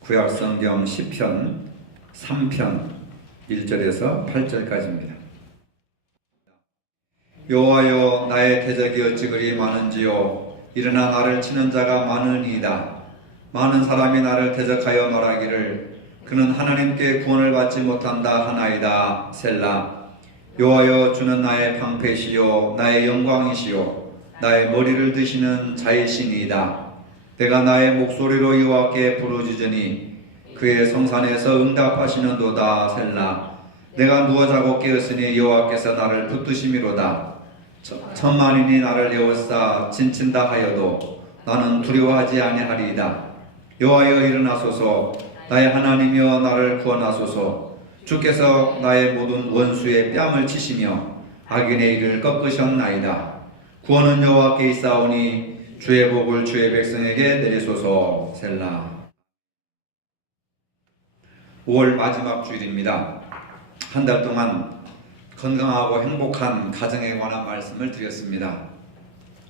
구약성경 시편 3편 1절에서 8절까지입니다. 여호와여, 나의 대적이 어찌 그리 많은지요. 일어나 나를 치는 자가 많으니이다. 많은 사람이 나를 대적하여 말하기를 그는 하나님께 구원을 받지 못한다 하나이다. 셀라. 여호와여, 주는 나의 방패시요 나의 영광이시요 나의 머리를 드시는 자이시니이다. 내가 나의 목소리로 여호와께 부르짖으니 그의 성산에서 응답하시는도다. 셀라. 내가 누워 자고 깨었으니 여호와께서 나를 붙드심이로다. 천만인이 나를 에워싸 진친다 하여도 나는 두려워하지 아니하리이다. 여호와여, 일어나소서. 나의 하나님이여, 나를 구원하소서. 주께서 나의 모든 원수의 뺨을 치시며 악인의 일을 꺾으셨나이다. 구원은 여호와께 있사오니 주의 복을 주의 백성에게 내리소서. 셀라. 5월 마지막 주일입니다. 한 달 동안 건강하고 행복한 가정에 관한 말씀을 드렸습니다.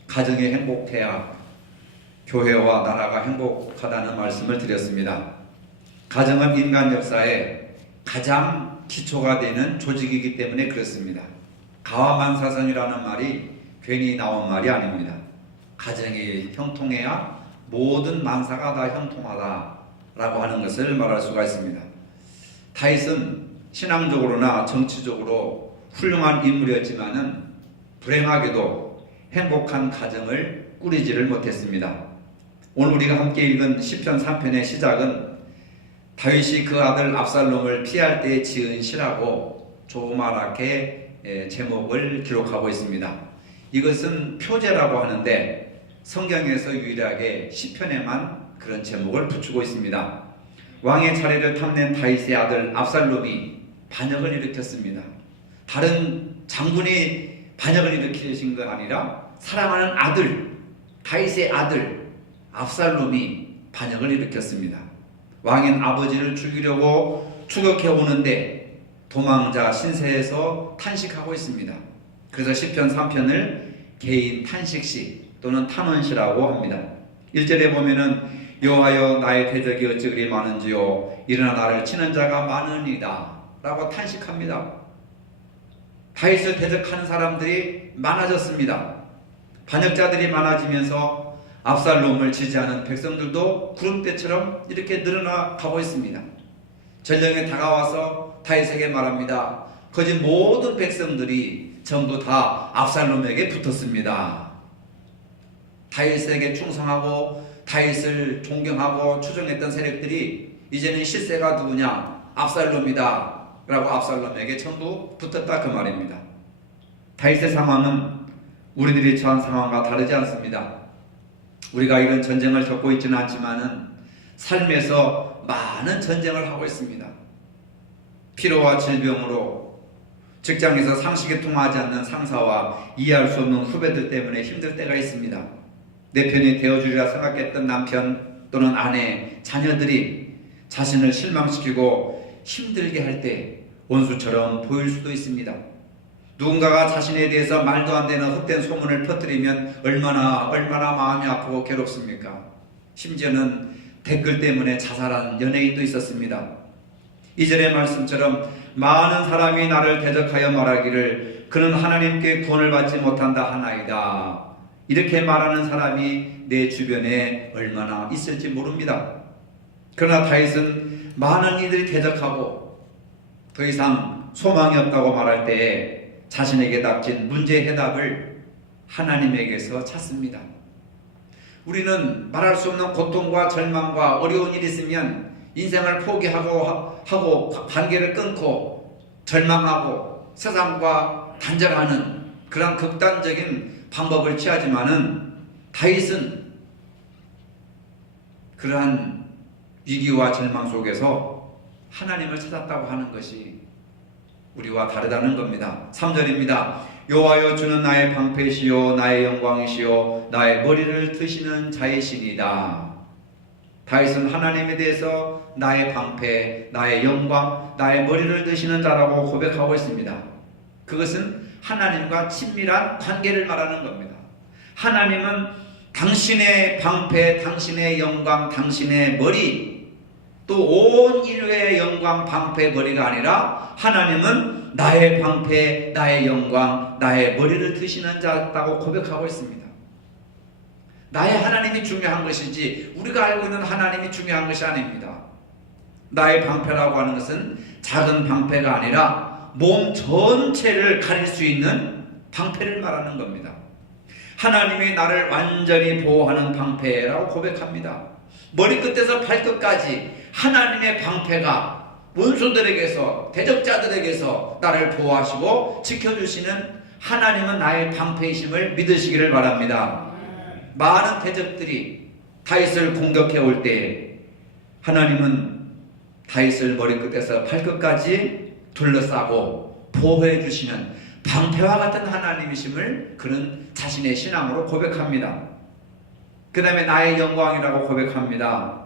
가정이 행복해야 교회와 나라가 행복하다는 말씀을 드렸습니다. 가정은 인간 역사에 가장 기초가 되는 조직이기 때문에 그렇습니다. 가와만사선이라는 말이 괜히 나온 말이 아닙니다. 가정이 형통해야 모든 만사가 다 형통하다라고 하는 것을 말할 수가 있습니다. 다윗은 신앙적으로나 정치적으로 훌륭한 인물이었지만은 불행하게도 행복한 가정을 꾸리지를 못했습니다. 오늘 우리가 함께 읽은 시편 3편의 시작은 다윗이 그 아들 압살롬을 피할 때 지은 시라고 조그맣게 제목을 기록하고 있습니다. 이것은 표제라고 하는데 성경에서 유일하게 시편에만 그런 제목을 붙이고 있습니다. 왕의 자리를 탐낸 다윗의 아들 압살롬이 반역을 일으켰습니다. 다른 장군이 반역을 일으키신 것 아니라 사랑하는 아들, 다윗의 아들 압살롬이 반역을 일으켰습니다. 왕인 아버지를 죽이려고 추격해 오는데 도망자 신세에서 탄식하고 있습니다. 그래서 시편 3편을 개인 탄식시 또는 탄원시라고 합니다. 1절에 보면은 여호와여, 나의 대적이 어찌 그리 많은지요. 일어나 나를 치는 자가 많으니이다 라고 탄식합니다. 다윗을 대적하는 사람들이 많아졌습니다. 반역자들이 많아지면서 압살롬을 지지하는 백성들도 구름대처럼 이렇게 늘어나 가고 있습니다. 전령에 다가와서 다윗에게 말합니다. 거짓 모든 백성들이 전부 다 압살롬에게 붙었습니다. 다윗에게 충성하고 다윗을 존경하고 추종했던 세력들이 이제는 실세가 누구냐? 압살롬이다 라고 압살롬에게 전부 붙었다 그 말입니다. 다윗의 상황은 우리들이 처한 상황과 다르지 않습니다. 우리가 이런 전쟁을 겪고 있지는 않지만은 삶에서 많은 전쟁을 하고 있습니다. 피로와 질병으로 직장에서 상식에 통하지 않는 상사와 이해할 수 없는 후배들 때문에 힘들 때가 있습니다. 내 편이 되어주리라 생각했던 남편 또는 아내, 자녀들이 자신을 실망시키고 힘들게 할 때 원수처럼 보일 수도 있습니다. 누군가가 자신에 대해서 말도 안 되는 헛된 소문을 퍼뜨리면 얼마나 마음이 아프고 괴롭습니까? 심지어는 댓글 때문에 자살한 연예인도 있었습니다. 이전의 말씀처럼 많은 사람이 나를 대적하여 말하기를 그는 하나님께 구원을 받지 못한다 하나이다. 이렇게 말하는 사람이 내 주변에 얼마나 있을지 모릅니다. 그러나 다윗은 많은 이들이 대적하고 더 이상 소망이 없다고 말할 때에 자신에게 닥친 문제 해답을 하나님에게서 찾습니다. 우리는 말할 수 없는 고통과 절망과 어려운 일이 있으면 인생을 포기하고 관계를 끊고 절망하고 세상과 단절하는 그런 극단적인 방법을 취하지만은 다윗은 그러한 위기와 절망 속에서 하나님을 찾았다고 하는 것이 우리와 다르다는 겁니다. 3절입니다. 여호와여, 주는 나의 방패시요 나의 영광이시요 나의 머리를 드시는 자이시니이다. 다윗은 하나님에 대해서 나의 방패, 나의 영광, 나의 머리를 드시는 자라고 고백하고 있습니다. 그것은 하나님과 친밀한 관계를 말하는 겁니다. 하나님은 당신의 방패, 당신의 영광, 당신의 머리 또 온 인류의 영광 방패의 머리가 아니라 하나님은 나의 방패, 나의 영광, 나의 머리를 드시는 자다고 고백하고 있습니다. 나의 하나님이 중요한 것이지 우리가 알고 있는 하나님이 중요한 것이 아닙니다. 나의 방패라고 하는 것은 작은 방패가 아니라 몸 전체를 가릴 수 있는 방패를 말하는 겁니다. 하나님이 나를 완전히 보호하는 방패라고 고백합니다. 머리끝에서 발끝까지 하나님의 방패가 원수들에게서, 대적자들에게서 나를 보호하시고 지켜주시는 하나님은 나의 방패이심을 믿으시기를 바랍니다. 많은 대적들이 다윗을 공격해 올 때 하나님은 다윗을 머리끝에서 발끝까지 둘러싸고 보호해 주시는 방패와 같은 하나님이심을 그는 자신의 신앙으로 고백합니다. 그 다음에 나의 영광이라고 고백합니다.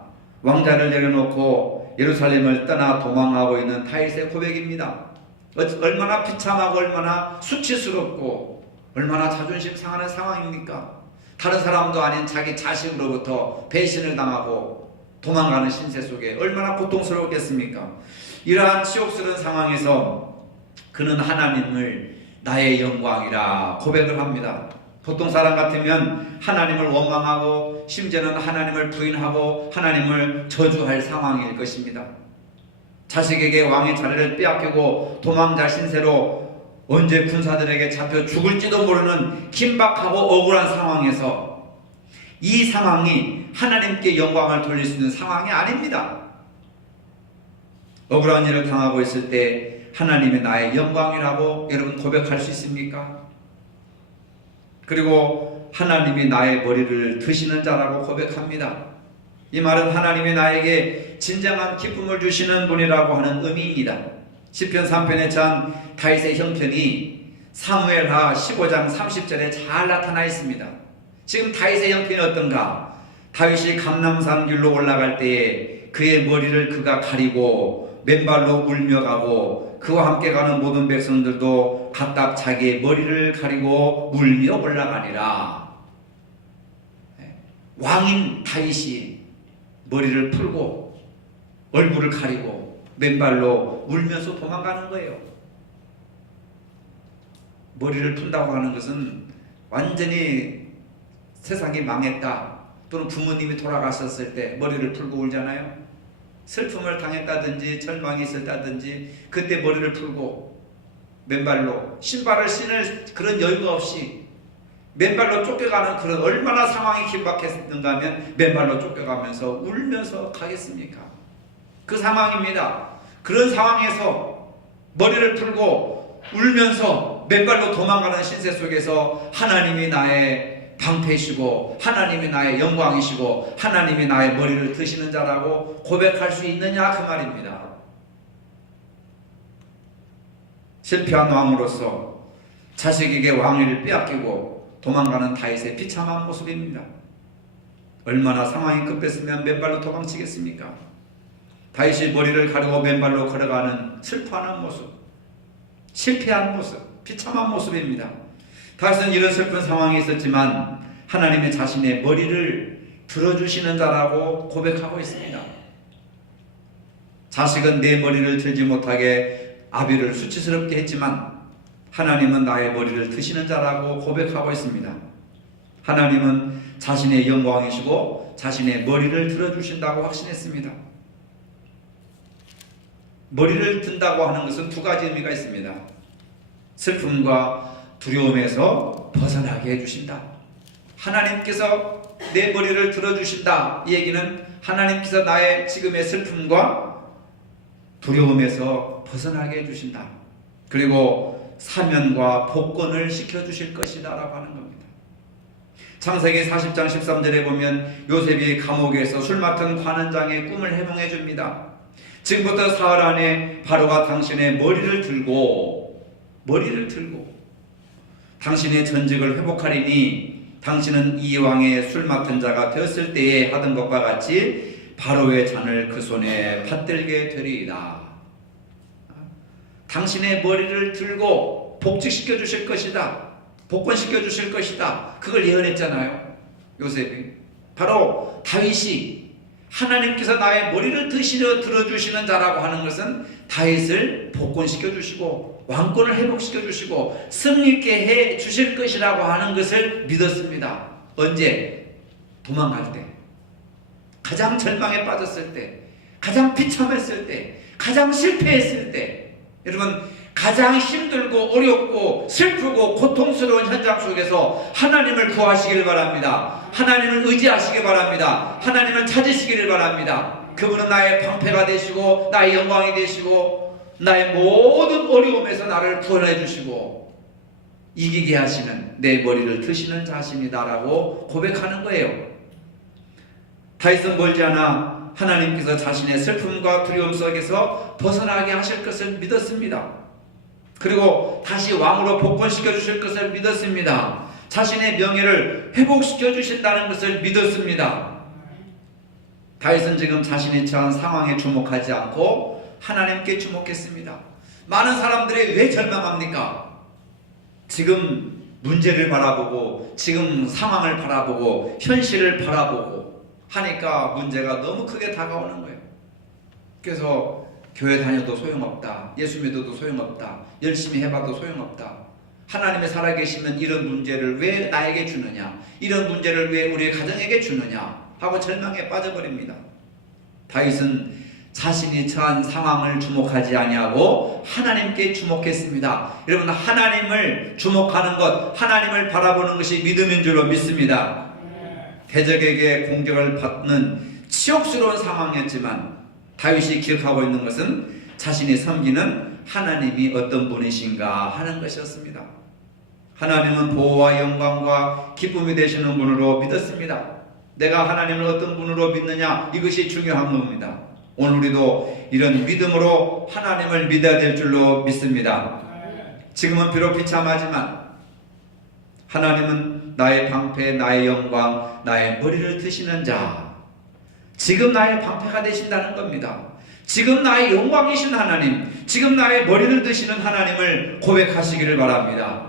왕자를 내려놓고 예루살렘을 떠나 도망하고 있는 다윗의 고백입니다. 얼마나 비참하고 얼마나 수치스럽고 얼마나 자존심 상하는 상황입니까? 다른 사람도 아닌 자기 자식으로부터 배신을 당하고 도망가는 신세 속에 얼마나 고통스러웠겠습니까? 이러한 치욕스러운 상황에서 그는 하나님을 나의 영광이라 고백을 합니다. 보통 사람 같으면 하나님을 원망하고 심지어는 하나님을 부인하고 하나님을 저주할 상황일 것입니다. 자식에게 왕의 자리를 빼앗기고 도망자 신세로 언제 군사들에게 잡혀 죽을지도 모르는 긴박하고 억울한 상황에서 이 상황이 하나님께 영광을 돌릴 수 있는 상황이 아닙니다. 억울한 일을 당하고 있을 때 하나님이 나의 영광이라고 여러분 고백할 수 있습니까? 그리고 하나님이 나의 머리를 드시는 자라고 고백합니다. 이 말은 하나님이 나에게 진정한 기쁨을 주시는 분이라고 하는 의미입니다. 시편 3편에 참 다윗의 형편이 사무엘하 15장 30절에 잘 나타나 있습니다. 지금 다윗의 형편이 어떤가? 다윗이 감람산 길로 올라갈 때에 그의 머리를 그가 가리고 맨발로 울며 가고 그와 함께 가는 모든 백성들도 각각 자기의 머리를 가리고 울며 올라가니라. 왕인 다윗이 머리를 풀고 얼굴을 가리고 맨발로 울면서 도망가는 거예요. 머리를 푼다고 하는 것은 완전히 세상이 망했다 또는 부모님이 돌아가셨을 때 머리를 풀고 울잖아요. 슬픔을 당했다든지 절망이 있었다든지 그때 머리를 풀고 맨발로 신발을 신을 그런 여유가 없이 맨발로 쫓겨가는 그런 얼마나 상황이 긴박했는가 하면 맨발로 쫓겨가면서 울면서 가겠습니까? 그 상황입니다. 그런 상황에서 머리를 풀고 울면서 맨발로 도망가는 신세 속에서 하나님이 나의 방패이시고 하나님이 나의 영광이시고 하나님이 나의 머리를 드시는 자라고 고백할 수 있느냐 그 말입니다. 실패한 왕으로서 자식에게 왕위를 빼앗기고 도망가는 다윗의 비참한 모습입니다. 얼마나 상황이 급했으면 맨발로 도망치겠습니까? 다윗이 머리를 가리고 맨발로 걸어가는 슬퍼하는 모습, 실패한 모습, 비참한 모습입니다. 다윗은 이런 슬픈 상황이 있었지만 하나님의 자신의 머리를 들어주시는 자라고 고백하고 있습니다. 자식은 내 머리를 들지 못하게 아비를 수치스럽게 했지만 하나님은 나의 머리를 드시는 자라고 고백하고 있습니다. 하나님은 자신의 영광이시고 자신의 머리를 들어주신다고 확신했습니다. 머리를 든다고 하는 것은 두 가지 의미가 있습니다. 슬픔과 두려움에서 벗어나게 해주신다. 하나님께서 내 머리를 들어주신다. 이 얘기는 하나님께서 나의 지금의 슬픔과 두려움에서 벗어나게 해주신다. 그리고 사면과 복권을 시켜주실 것이다 라고 하는 겁니다. 창세기 40장 13절에 보면 요셉이 감옥에서 술 맡은 관원장의 꿈을 해몽해 줍니다. 지금부터 사흘 안에 바로가 당신의 머리를 들고 당신의 전직을 회복하리니 당신은 이 왕의 술 맡은 자가 되었을 때에 하던 것과 같이 바로의 잔을 그 손에 받들게 되리이다. 당신의 머리를 들고 복직시켜 주실 것이다. 복권시켜 주실 것이다. 그걸 예언했잖아요. 요셉이. 바로 다윗이 하나님께서 나의 머리를 드시려 들어주시는 자라고 하는 것은 다윗을 복권시켜 주시고 왕권을 회복시켜 주시고 승리있게 해 주실 것이라고 하는 것을 믿었습니다. 언제? 도망갈 때, 가장 절망에 빠졌을 때, 가장 비참했을 때, 가장 실패했을 때, 여러분 가장 힘들고 어렵고 슬프고 고통스러운 현장 속에서 하나님을 구하시길 바랍니다. 하나님을 의지하시기 바랍니다. 하나님을 찾으시기를 바랍니다. 그분은 나의 방패가 되시고 나의 영광이 되시고 나의 모든 어려움에서 나를 구원해 주시고 이기게 하시는 내 머리를 드시는 자신이다 라고 고백하는 거예요. 다윗은 멀지 않아 하나님께서 자신의 슬픔과 두려움 속에서 벗어나게 하실 것을 믿었습니다. 그리고 다시 왕으로 복권시켜 주실 것을 믿었습니다. 자신의 명예를 회복시켜 주신다는 것을 믿었습니다. 다윗은 지금 자신이 처한 상황에 주목하지 않고 하나님께 주목했습니다. 많은 사람들이 왜 절망합니까? 지금 문제를 바라보고 지금 상황을 바라보고 현실을 바라보고 하니까 문제가 너무 크게 다가오는 거예요. 그래서 교회 다녀도 소용없다. 예수 믿어도 소용없다. 열심히 해봐도 소용없다. 하나님의 살아계시면 이런 문제를 왜 나에게 주느냐? 이런 문제를 왜 우리 가정에게 주느냐? 하고 절망에 빠져버립니다. 다윗은 자신이 처한 상황을 주목하지 아니하고 하나님께 주목했습니다. 여러분 하나님을 주목하는 것, 하나님을 바라보는 것이 믿음인 줄로 믿습니다. 대적에게 공격을 받는 치욕스러운 상황이었지만 다윗이 기억하고 있는 것은 자신이 섬기는 하나님이 어떤 분이신가 하는 것이었습니다. 하나님은 보호와 영광과 기쁨이 되시는 분으로 믿었습니다. 내가 하나님을 어떤 분으로 믿느냐 이것이 중요한 겁니다. 오늘 우리도 이런 믿음으로 하나님을 믿어야 될 줄로 믿습니다. 지금은 비록 비참하지만 하나님은 나의 방패, 나의 영광, 나의 머리를 드시는 자, 지금 나의 방패가 되신다는 겁니다. 지금 나의 영광이신 하나님, 지금 나의 머리를 드시는 하나님을 고백하시기를 바랍니다.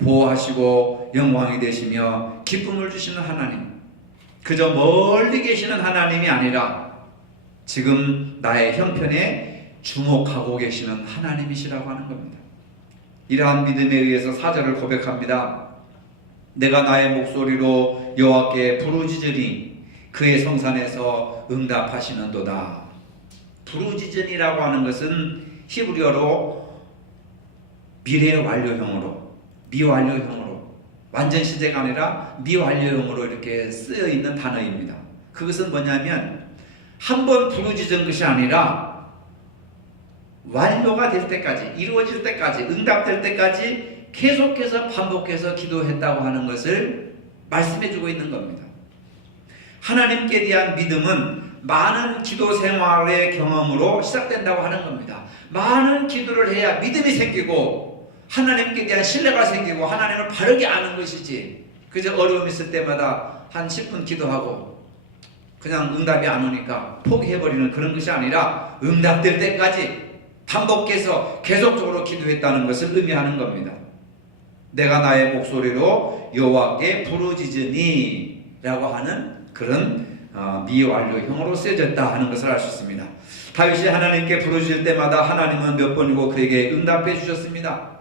보호하시고 영광이 되시며 기쁨을 주시는 하나님, 그저 멀리 계시는 하나님이 아니라 지금 나의 형편에 주목하고 계시는 하나님이시라고 하는 겁니다. 이러한 믿음에 의해서 4절을 고백합니다. 내가 나의 목소리로 여호와께 부르짖으니 그의 성산에서 응답하시는도다. 부르짖으니라고 하는 것은 히브리어로 미래 완료형으로, 미완료형으로, 완전 시제가 아니라 미완료형으로 이렇게 쓰여 있는 단어입니다. 그것은 뭐냐면 한 번 부르짖은 것이 아니라 완료가 될 때까지, 이루어질 때까지, 응답될 때까지 계속해서 반복해서 기도했다고 하는 것을 말씀해주고 있는 겁니다. 하나님께 대한 믿음은 많은 기도 생활의 경험으로 시작된다고 하는 겁니다. 많은 기도를 해야 믿음이 생기고 하나님께 대한 신뢰가 생기고 하나님을 바르게 아는 것이지, 그저 어려움 있을 때마다 한 10분 기도하고 그냥 응답이 안 오니까 포기해버리는 그런 것이 아니라 응답될 때까지 반복해서 계속적으로 기도했다는 것을 의미하는 겁니다. 내가 나의 목소리로 여호와께 부르짖으니 라고 하는 그런 미완료형으로 쓰여졌다 하는 것을 알 수 있습니다. 다윗이 하나님께 부르짖을 때마다 하나님은 몇 번이고 그에게 응답해 주셨습니다.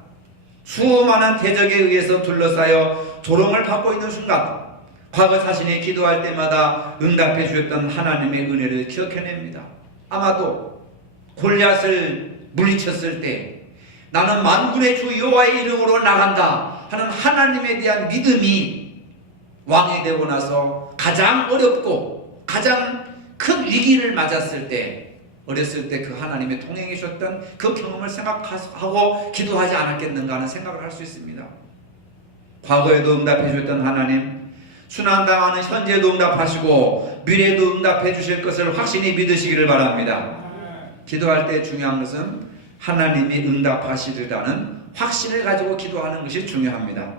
수많은 대적에 의해서 둘러싸여 조롱을 받고 있는 순간 과거 자신이 기도할 때마다 응답해 주셨던 하나님의 은혜를 기억해냅니다. 아마도 골리앗을 물리쳤을 때 나는 만군의 주 여호와의 이름으로 나간다 하는 하나님에 대한 믿음이 왕이 되고 나서 가장 어렵고 가장 큰 위기를 맞았을 때, 어렸을 때 그 하나님의 동행해 주셨던 그 경험을 생각하고 기도하지 않았겠는가 하는 생각을 할 수 있습니다. 과거에도 응답해 주셨던 하나님, 순환당하는 현재도 응답하시고 미래에도 응답해 주실 것을 확신히 믿으시기를 바랍니다. 기도할 때 중요한 것은 하나님이 응답하시리라는 확신을 가지고 기도하는 것이 중요합니다.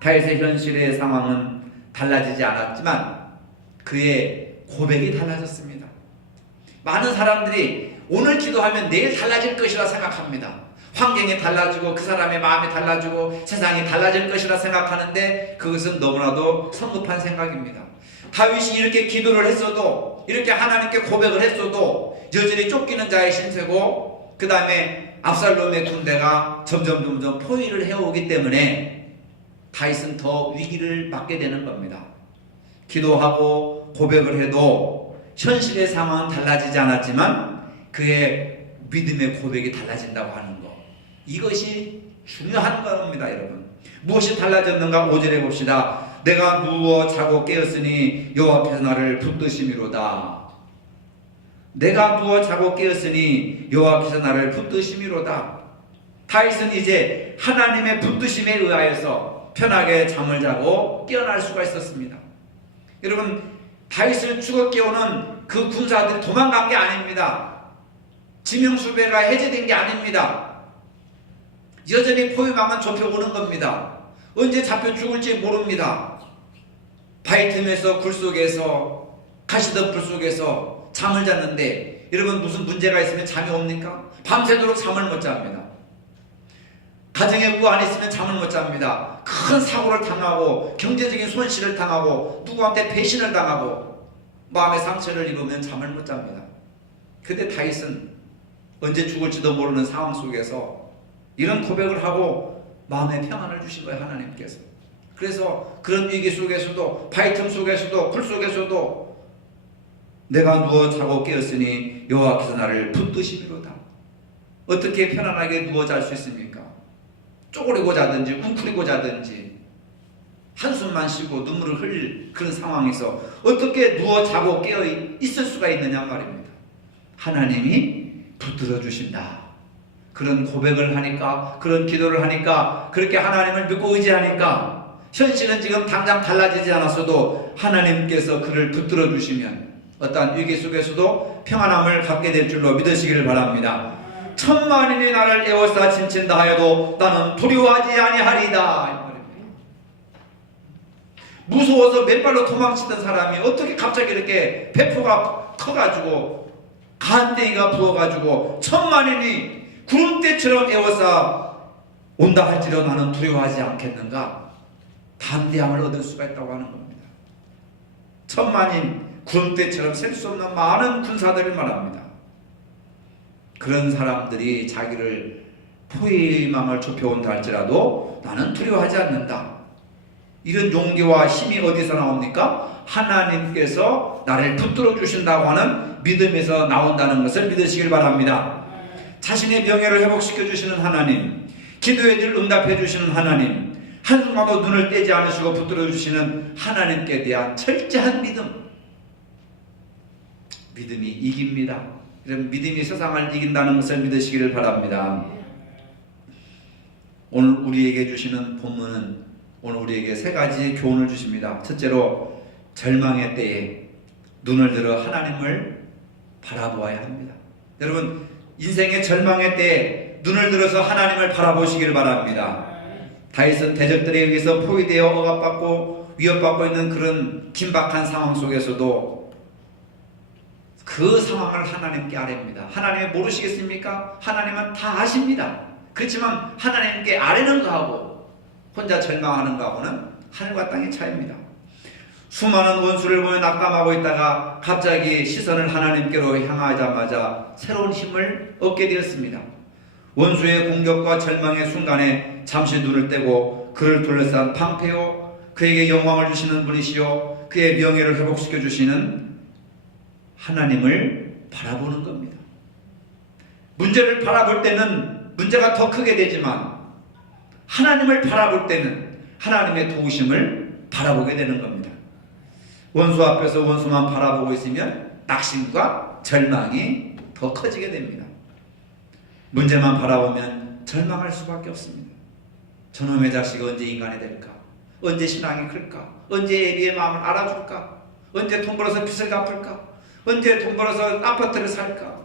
다윗의 현실의 상황은 달라지지 않았지만 그의 고백이 달라졌습니다. 많은 사람들이 오늘 기도하면 내일 달라질 것이라 생각합니다. 환경이 달라지고 그 사람의 마음이 달라지고 세상이 달라질 것이라 생각하는데 그것은 너무나도 성급한 생각입니다. 다윗이 이렇게 기도를 했어도, 이렇게 하나님께 고백을 했어도 여전히 쫓기는 자의 신세고, 그 다음에 압살롬의 군대가 점점 포위를 해오기 때문에 다윗은 더 위기를 맞게 되는 겁니다. 기도하고 고백을 해도 현실의 상황은 달라지지 않았지만 그의 믿음의 고백이 달라진다고 하는 것, 이것이 중요한 겁니다. 여러분, 무엇이 달라졌는가 5절에 봅시다. 내가 누워 자고 깨었으니 여호와께서 나를 붙드심이로다. 내가 누워 자고 깨었으니 여호와께서 나를 붙드심이로다. 다윗은 이제 하나님의 붙드심에 의하여서 편하게 잠을 자고 깨어날 수가 있었습니다. 여러분, 다윗을 죽어 깨우는 그 군사들이 도망간 게 아닙니다. 지명수배가 해제된 게 아닙니다. 여전히 포위망은 좁혀오는 겁니다. 언제 잡혀 죽을지 모릅니다. 바위 틈에서 굴 속에서 가시덤불 속에서 잠을 잤는데, 여러분 무슨 문제가 있으면 잠이 옵니까? 밤새도록 잠을 못 잡니다. 가정에 우환이 있으면 잠을 못 잡니다. 큰 사고를 당하고 경제적인 손실을 당하고 누구한테 배신을 당하고 마음의 상처를 입으면 잠을 못 잡니다. 근데 다윗은 언제 죽을지도 모르는 상황 속에서 이런 고백을 하고 마음의 평안을 주신 거예요, 하나님께서. 그래서 그런 위기 속에서도, 바위틈 속에서도, 불 속에서도 내가 누워 자고 깨었으니 여호와께서 나를 붙드심이로다. 어떻게 편안하게 누워 잘 수 있습니까? 쪼그리고 자든지 웅크리고 자든지 한숨만 쉬고 눈물을 흘릴 그런 상황에서 어떻게 누워 자고 깨어 있을 수가 있느냐 말입니다. 하나님이 붙들어 주신다. 그런 고백을 하니까, 그런 기도를 하니까, 그렇게 하나님을 믿고 의지하니까 현실은 지금 당장 달라지지 않았어도 하나님께서 그를 붙들어 주시면 어떠한 위기 속에서도 평안함을 갖게 될 줄로 믿으시기를 바랍니다. 천만인이 나를 에워싸 침친다 하여도 나는 두려워하지 아니하리다. 무서워서 맨발로 도망치던 사람이 어떻게 갑자기 이렇게 배포가 커가지고 간땡이가 부어가지고 천만인이 구름대처럼 에워싸 온다 할지라도 나는 두려워하지 않겠는가? 담대함을 얻을 수가 있다고 하는 겁니다. 천만인, 구름대처럼 셀 수 없는 많은 군사들을 말합니다. 그런 사람들이 자기를 포위망을 좁혀온다 할지라도 나는 두려워하지 않는다. 이런 용기와 힘이 어디서 나옵니까? 하나님께서 나를 붙들어 주신다고 하는 믿음에서 나온다는 것을 믿으시길 바랍니다. 자신의 명예를 회복시켜 주시는 하나님, 기도의 질 응답해 주시는 하나님, 한순간도 눈을 떼지 않으시고 붙들어 주시는 하나님께 대한 철저한 믿음이 이깁니다. 이런 믿음이 세상을 이긴다는 것을 믿으시기를 바랍니다. 오늘 우리에게 주시는 본문은 오늘 우리에게 세 가지 교훈을 주십니다. 첫째로, 절망의 때에 눈을 들어 하나님을 바라보아야 합니다. 여러분, 인생의 절망의 때에 눈을 들어서 하나님을 바라보시기를 바랍니다. 다윗은 대적들에 의해서 포위되어 억압받고 위협받고 있는 그런 긴박한 상황 속에서도 그 상황을 하나님께 아뢰입니다. 하나님이 모르시겠습니까? 하나님은 다 아십니다. 그렇지만 하나님께 아뢰는 거하고 혼자 절망하는 거하고는 하늘과 땅의 차이입니다. 수많은 원수를 보며 낙담하고 있다가 갑자기 시선을 하나님께로 향하자마자 새로운 힘을 얻게 되었습니다. 원수의 공격과 절망의 순간에 잠시 눈을 떼고 그를 둘러싼 방패요, 그에게 영광을 주시는 분이시요 그의 명예를 회복시켜 주시는 하나님을 바라보는 겁니다. 문제를 바라볼 때는 문제가 더 크게 되지만 하나님을 바라볼 때는 하나님의 도우심을 바라보게 되는 겁니다. 원수 앞에서 원수만 바라보고 있으면 낙심과 절망이 더 커지게 됩니다. 문제만 바라보면 절망할 수밖에 없습니다. 저놈의 자식이 언제 인간이 될까? 언제 신앙이 클까? 언제 예비의 마음을 알아줄까? 언제 돈 벌어서 빚을 갚을까? 언제 돈 벌어서 아파트를 살까?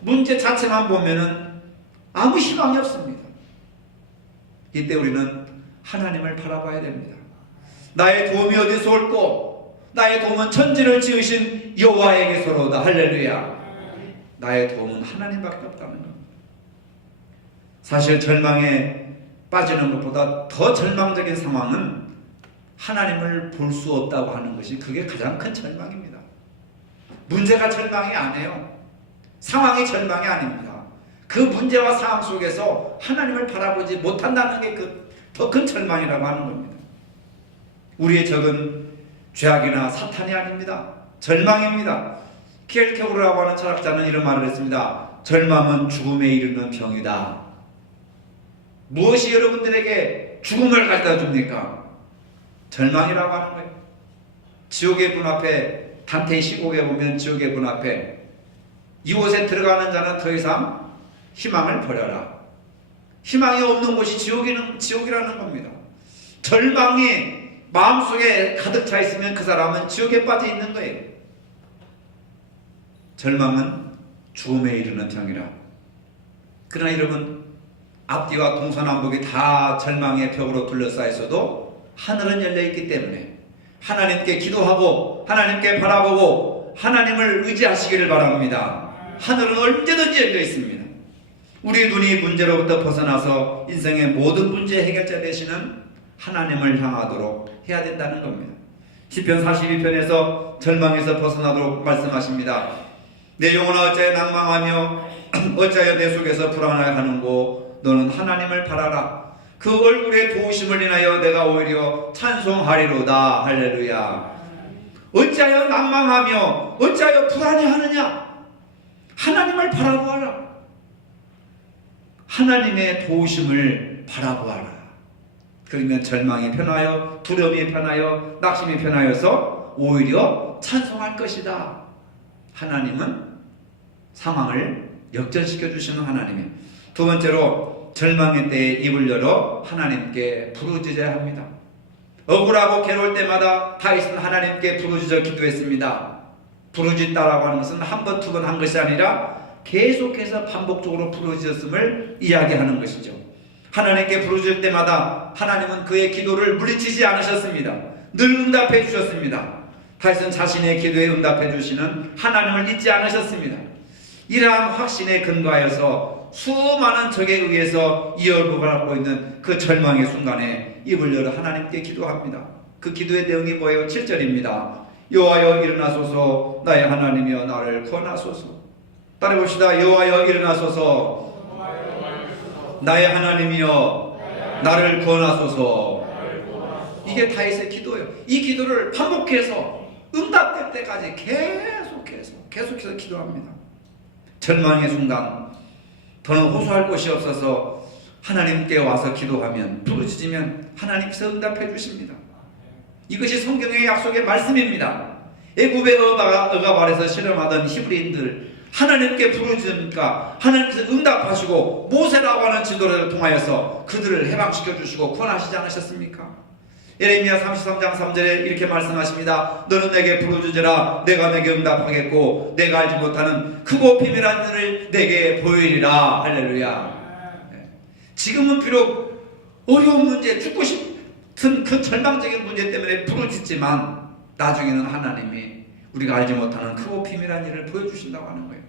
문제 자체만 보면은 아무 희망이 없습니다. 이때 우리는 하나님을 바라봐야 됩니다. 나의 도움이 어디서 올꼬? 나의 도움은 천지를 지으신 여호와에게서로다. 할렐루야. 나의 도움은 하나님밖에 없다는 겁니다. 사실 절망에 빠지는 것보다 더 절망적인 상황은 하나님을 볼 수 없다고 하는 것이 그게 가장 큰 절망입니다. 문제가 절망이 아니에요. 상황이 절망이 아닙니다. 그 문제와 상황 속에서 하나님을 바라보지 못한다는 게 그 더 큰 절망이라고 하는 겁니다. 우리의 적은 죄악이나 사탄이 아닙니다. 절망입니다. 키엘케고르라고 하는 철학자는 이런 말을 했습니다. 절망은 죽음에 이르는 병이다. 무엇이 여러분들에게 죽음을 가져다 줍니까? 절망이라고 하는 거예요. 지옥의 문 앞에, 단테의 시곡에 보면 지옥의 문 앞에 이곳에 들어가는 자는 더 이상 희망을 버려라. 희망이 없는 곳이 지옥이라는 겁니다. 절망이 마음속에 가득 차 있으면 그 사람은 지옥에 빠져 있는 거예요. 절망은 죽음에 이르는 병이라. 그러나 여러분, 앞뒤와 동서남북이 다 절망의 벽으로 둘러싸여 있어도 하늘은 열려있기 때문에 하나님께 기도하고 하나님께 바라보고 하나님을 의지하시기를 바랍니다. 하늘은 언제든지 열려 있습니다. 우리 눈이 문제로부터 벗어나서 인생의 모든 문제 해결자 되시는 하나님을 향하도록 해야 된다는 겁니다. 시편 42편에서 절망에서 벗어나도록 말씀하십니다. 내 영혼아 어찌하여 낭망하며 어찌하여 내 속에서 불안해하는고 너는 하나님을 바라라. 그 얼굴의 도우심을 인하여 내가 오히려 찬송하리로다. 할렐루야. 어찌하여 낭망하며 어찌하여 불안해하느냐? 하나님을 바라보아라. 하나님의 도우심을 바라보아라. 그러면 절망이 편하여 두려움이 편하여 낙심이 편하여서 오히려 찬송할 것이다. 하나님은 상황을 역전시켜 주시는 하나님이에요. 두 번째로 절망의 때에 입을 열어 하나님께 부르짖어야 합니다. 억울하고 괴로울 때마다 다윗은 하나님께 부르짖어 기도했습니다. 부르짖다라고 하는 것은 한 번, 두 번 한 것이 아니라 계속해서 반복적으로 부르짖었음을 이야기하는 것이죠. 하나님께 부르짖을 때마다 하나님은 그의 기도를 물리치지 않으셨습니다. 늘 응답해 주셨습니다. 다윗은 자신의 기도에 응답해 주시는 하나님을 잊지 않으셨습니다. 이러한 확신에 근거하여서 수많은 적에 의해서 이어받고 있는 그 절망의 순간에 입을 열어 하나님께 기도합니다. 그 기도의 내용이 뭐예요? 7절입니다. 여호와여 일어나소서 나의 하나님이여 나를 구원하소서. 따라해봅시다. 여호와여 일어나소서 나의 하나님이여 나를 구원하소서. 이게 다윗의 기도예요. 이 기도를 반복해서 응답될 때까지 계속해서 기도합니다. 절망의 순간 더는 호소할 곳이 없어서 하나님께 와서 기도하면 부르짖으면 하나님께서 응답해 주십니다. 이것이 성경의 약속의 말씀입니다. 애굽의 억압 아래서 실험하던 히브리인들 하나님께 부르짖으니까 하나님께서 응답하시고 모세라고 하는 지도를 통하여서 그들을 해방시켜 주시고 구원하시지 않으셨습니까? 예레미야 33장 3절에 이렇게 말씀하십니다. 너는 내게 부르짖으라 내가 내게 응답하겠고 내가 알지 못하는 크고 비밀한 일을 내게 보이리라. 할렐루야. 지금은 비록 어려운 문제, 죽고 싶은 그 절망적인 문제 때문에 부르짖지만 나중에는 하나님이 우리가 알지 못하는 크고 비밀한 일을 보여주신다고 하는 거예요.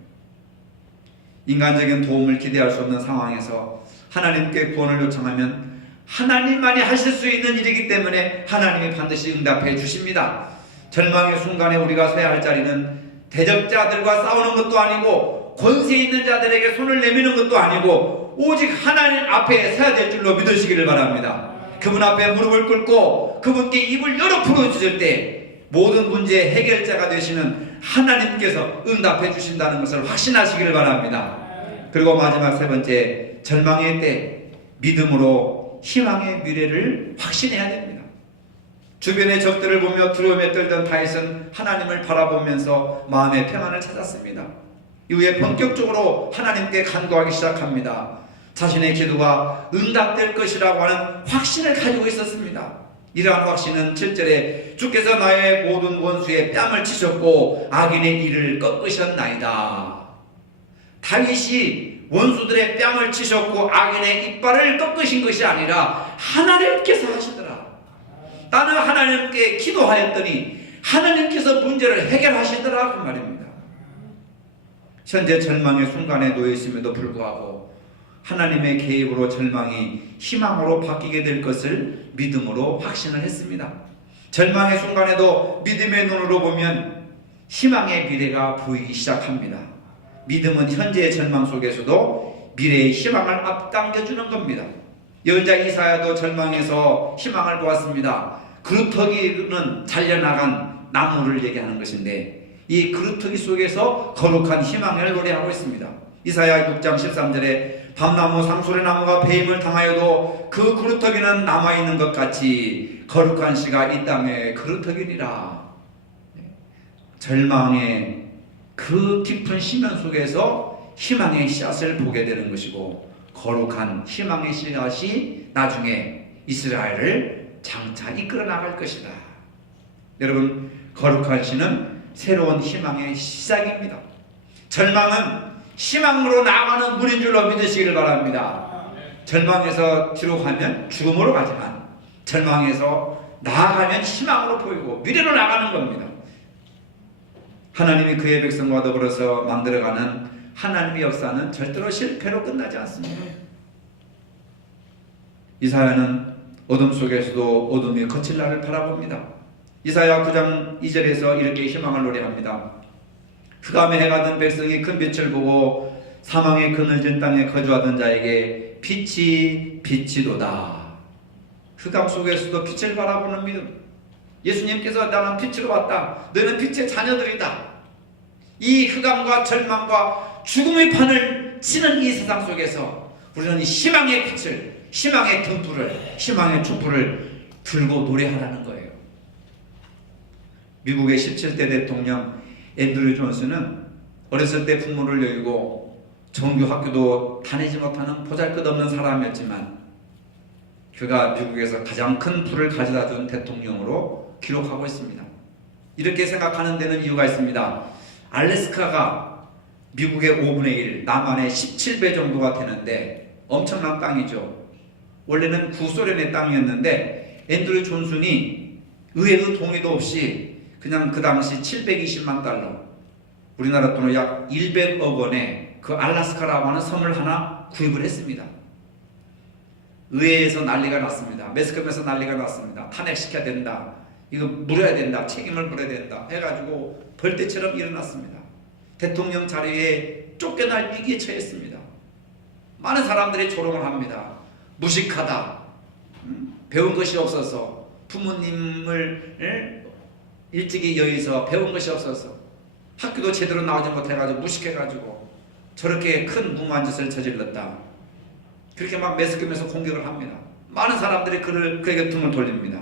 인간적인 도움을 기대할 수 없는 상황에서 하나님께 구원을 요청하면 하나님만이 하실 수 있는 일이기 때문에 하나님이 반드시 응답해 주십니다. 절망의 순간에 우리가 서야 할 자리는 대적자들과 싸우는 것도 아니고 권세 있는 자들에게 손을 내미는 것도 아니고 오직 하나님 앞에 서야 될 줄로 믿으시기를 바랍니다. 그분 앞에 무릎을 꿇고 그분께 입을 열어 부르짖을 때 모든 문제의 해결자가 되시는 하나님께서 응답해 주신다는 것을 확신하시기를 바랍니다. 그리고 마지막 세 번째, 절망의 때 믿음으로 희망의 미래를 확신해야 됩니다. 주변의 적들을 보며 두려움에 떨던 다윗은 하나님을 바라보면서 마음의 평안을 찾았습니다. 이후에 본격적으로 하나님께 간구하기 시작합니다. 자신의 기도가 응답될 것이라고 하는 확신을 가지고 있었습니다. 이러한 확신은 7절에 주께서 나의 모든 원수의 뺨을 치셨고 악인의 이를 꺾으셨나이다. 다윗이 원수들의 뺨을 치셨고 악인의 이빨을 꺾으신 것이 아니라 하나님께서 하시더라. 나는 하나님께 기도하였더니 하나님께서 문제를 해결하시더라 그 말입니다. 현재 절망의 순간에 놓여 있음에도 불구하고 하나님의 개입으로 절망이 희망으로 바뀌게 될 것을 믿음으로 확신을 했습니다. 절망의 순간에도 믿음의 눈으로 보면 희망의 미래가 보이기 시작합니다. 믿음은 현재의 절망 속에서도 미래의 희망을 앞당겨주는 겁니다. 예언자 이사야도 절망에서 희망을 보았습니다. 그루터기는 잘려나간 나무를 얘기하는 것인데 이 그루터기 속에서 거룩한 희망을 노래하고 있습니다. 이사야 6장 13절에 밤나무 상수리나무가 배임을 당하여도 그 그루터기는 남아있는 것 같이 거룩한 씨가 이 땅에 그루터기니라. 절망의 그 깊은 심연 속에서 희망의 씨앗을 보게 되는 것이고 거룩한 희망의 씨앗이 나중에 이스라엘을 장차 이끌어 나갈 것이다. 여러분, 거룩한 씨는 새로운 희망의 시작입니다. 절망은 희망으로 나아가는 문인 줄로 믿으시기를 바랍니다. 절망에서 뒤로 가면 죽음으로 가지만 절망에서 나아가면 희망으로 보이고 미래로 나가는 겁니다. 하나님이 그의 백성과 더불어서 만들어가는 하나님의 역사는 절대로 실패로 끝나지 않습니다. 이사야는 어둠 속에서도 어둠이 거칠 날을 바라봅니다. 이사야 9장 2절에서 이렇게 희망을 노래합니다. 흑암의 해가 든 백성이 큰 빛을 보고 사망의 그늘진 땅에 거주하던 자에게 빛이 비치도다. 흑암 속에서도 빛을 바라보는 믿음. 예수님께서 나는 빛으로 왔다. 너는 빛의 자녀들이다. 이 흑암과 절망과 죽음의 판을 치는 이 세상 속에서 우리는 희망의 빛을, 희망의 등불을, 희망의 촛불을 들고 노래하라는 거예요. 미국의 17대 대통령 앤드류 존슨은 어렸을 때 부모를 여의고 정규 학교도 다니지 못하는 보잘것없는 사람이었지만 그가 미국에서 가장 큰 부를 가져다 준 대통령으로 기록하고 있습니다. 이렇게 생각하는 데는 이유가 있습니다. 알래스카가 미국의 5분의 1, 남한의 17배 정도가 되는데 엄청난 땅이죠. 원래는 구소련의 땅이었는데 앤드류 존슨이 의회의 동의도 없이 그냥 그 당시 720만 달러, 우리나라 돈으로 약 100억 원에 그 알래스카라고 하는 섬을 하나 구입을 했습니다. 의회에서 난리가 났습니다. 매스컴에서 난리가 났습니다. 탄핵시켜야 된다. 이거 물어야 된다. 책임을 물어야 된다. 해가지고 벌떼처럼 일어났습니다. 대통령 자리에 쫓겨날 위기에 처했습니다. 많은 사람들이 조롱을 합니다. 무식하다. 배운 것이 없어서 부모님을 일찍이 여의서 배운 것이 없어서 학교도 제대로 나오지 못해가지고 무식해가지고 저렇게 큰 무모한 짓을 저질렀다. 그렇게 막 매스컴에서 공격을 합니다. 많은 사람들이 그에게 등을 돌립니다.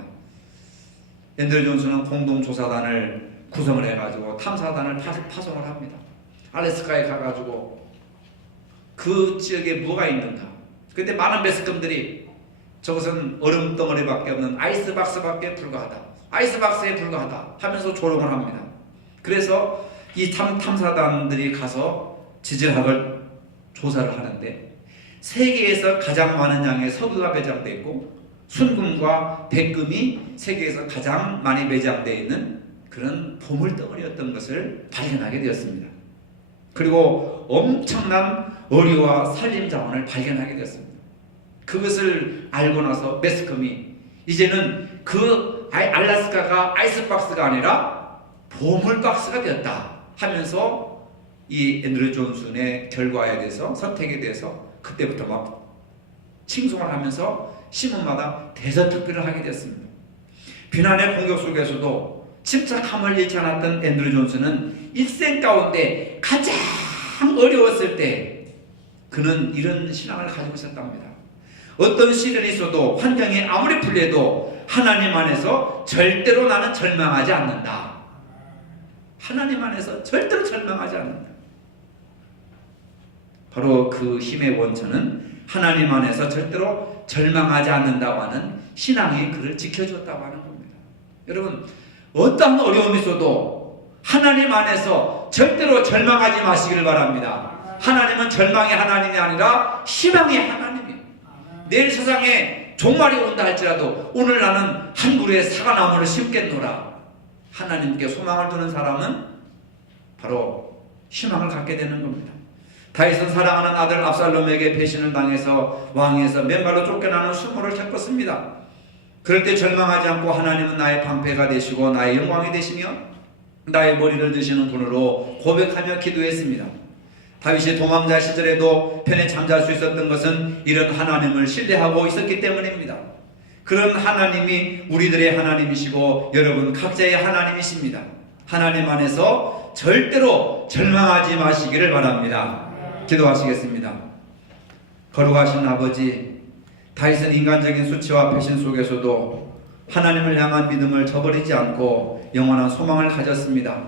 앤드류 존슨은 공동조사단을 구성을 해가지고 탐사단을 파송을 합니다. 알래스카에 가가지고 그 지역에 뭐가 있는가. 그런데 많은 매스컴들이 저것은 얼음 덩어리밖에 없는 아이스박스밖에 불과하다. 아이스박스에 불과하다 하면서 조롱을 합니다. 그래서 이 탐사단들이 가서 지질학을 조사를 하는데 세계에서 가장 많은 양의 석유가 매장되어 있고 순금과 백금이 세계에서 가장 많이 매장되어 있는 그런 보물덩어리였던 것을 발견하게 되었습니다. 그리고 엄청난 어류와 산림자원을 발견하게 되었습니다. 그것을 알고 나서 매스컴이 이제는 그 알래스카가 아이스박스가 아니라 보물박스가 되었다 하면서 이 앤드류 존슨의 결과에 대해서 선택에 대해서 그때부터 막 칭송을 하면서 신문마다 대서특필을 하게 됐습니다. 비난의 공격 속에서도 침착함을 잃지 않았던 앤드류 존슨은 일생 가운데 가장 어려웠을 때 그는 이런 신앙을 가지고 있었답니다. 어떤 시련이 있어도 환경이 아무리 불리해도 하나님 안에서 절대로 나는 절망하지 않는다. 하나님 안에서 절대로 절망하지 않는다. 바로 그 힘의 원천은 하나님 안에서 절대로 절망하지 않는다고 하는 신앙이 그를 지켜줬다고 하는 겁니다. 여러분, 어떤 어려움이 있어도 하나님 안에서 절대로 절망하지 마시길 바랍니다. 하나님은 절망의 하나님이 아니라 희망의 하나님이에요. 내일 세상에 종말이 온다 할지라도 오늘 나는 한 그루의 사과나무를 심겠노라. 하나님께 소망을 두는 사람은 바로 희망을 갖게 되는 겁니다. 다윗은 사랑하는 아들 압살롬에게 배신을 당해서 왕위에서 맨발로 쫓겨나는 수모를 겪었습니다. 그럴 때 절망하지 않고 하나님은 나의 방패가 되시고 나의 영광이 되시며 나의 머리를 드시는 분으로 고백하며 기도했습니다. 다윗이 도망자 시절에도 편에 잠잘 수 있었던 것은 이런 하나님을 신뢰하고 있었기 때문입니다. 그런 하나님이 우리들의 하나님이시고 여러분 각자의 하나님이십니다. 하나님 안에서 절대로 절망하지 마시기를 바랍니다. 기도하시겠습니다. 거룩하신 아버지, 다윗은 인간적인 수치와 배신 속에서도 하나님을 향한 믿음을 저버리지 않고 영원한 소망을 가졌습니다.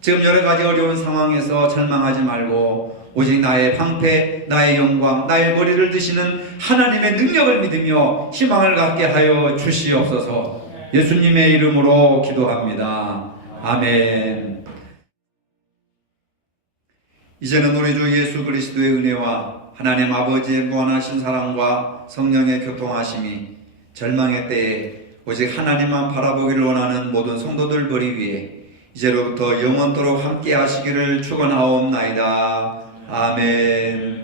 지금 여러 가지 어려운 상황에서 절망하지 말고 오직 나의 방패, 나의 영광, 나의 머리를 드시는 하나님의 능력을 믿으며 희망을 갖게 하여 주시옵소서. 예수님의 이름으로 기도합니다. 아멘. 이제는 우리 주 예수 그리스도의 은혜와 하나님 아버지의 무한하신 사랑과 성령의 교통하심이 절망의 때에 오직 하나님만 바라보기를 원하는 모든 성도들 머리 위에 이제로부터 영원토록 함께 하시기를 축원하옵나이다. 아멘.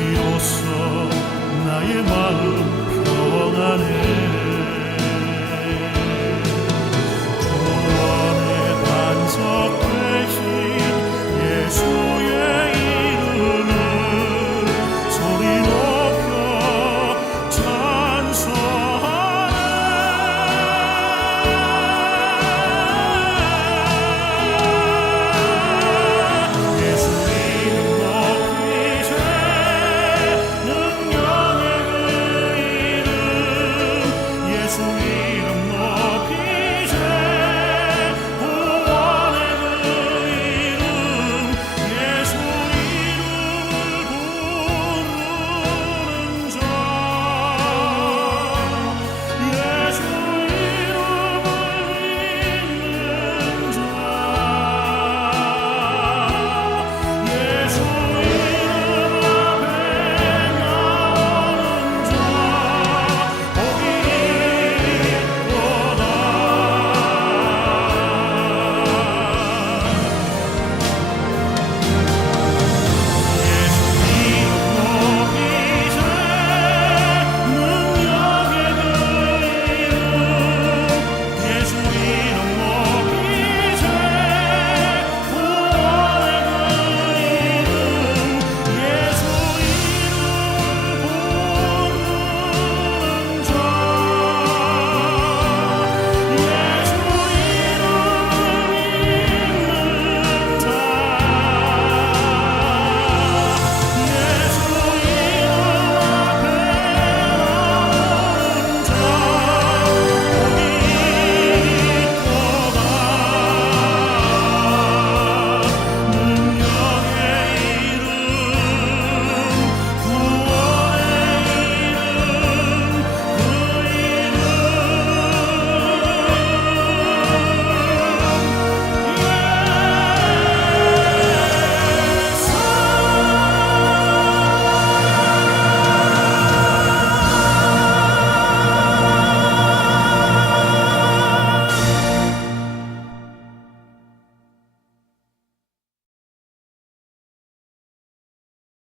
비로소 나의 마음 평안해